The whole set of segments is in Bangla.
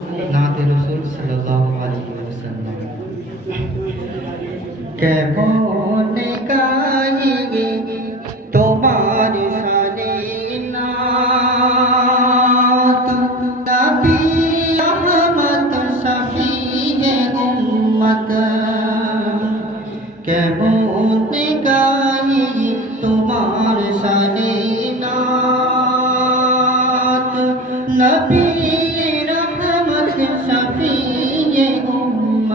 নাতে রসুল সাল্লাল্লাহু আলাইহি ওয়াসাল্লাম। কেমন গাইবে তোমার শানে নাত? নবী আহমদ শফিয়ে উম্মত। কেমন গাই তোমার শানে নাত? নবী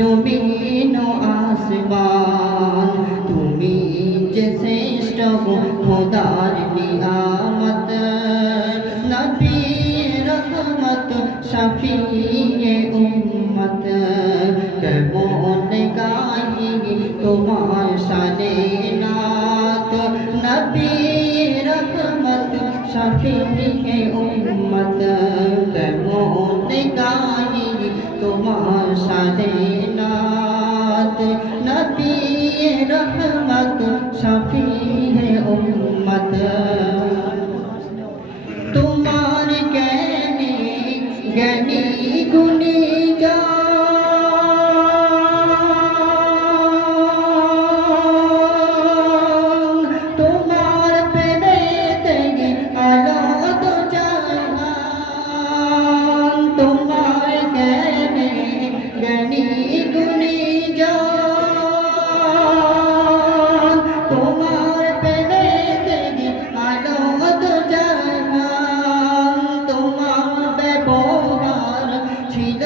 জমিন আসমান, তুমি যে শ্রেষ্ঠ খোদার নিয়ামত নবী রহমত শফিয়ে উম্মত। কেমন গাই তোমার শানে নাত। নবী রহমত শফিয়ে উম্মত। কেমন গাই তোমার শানে জ্ঞানী গুণী তোমার প্রেমে তেগে আলো তো তোমার জ্ঞানী জ্ঞানী গুণী তোমার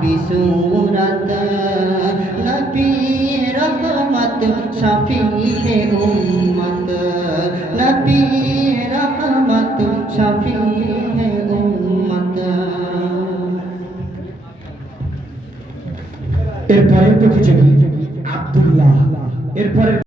বিসুরত নবী রহমত শফিয়ে উম্মত নবী রহমত। শফিয়ে উম্মত এরপরে প্রতিযোগী আব্দুল্লাহ এরপরে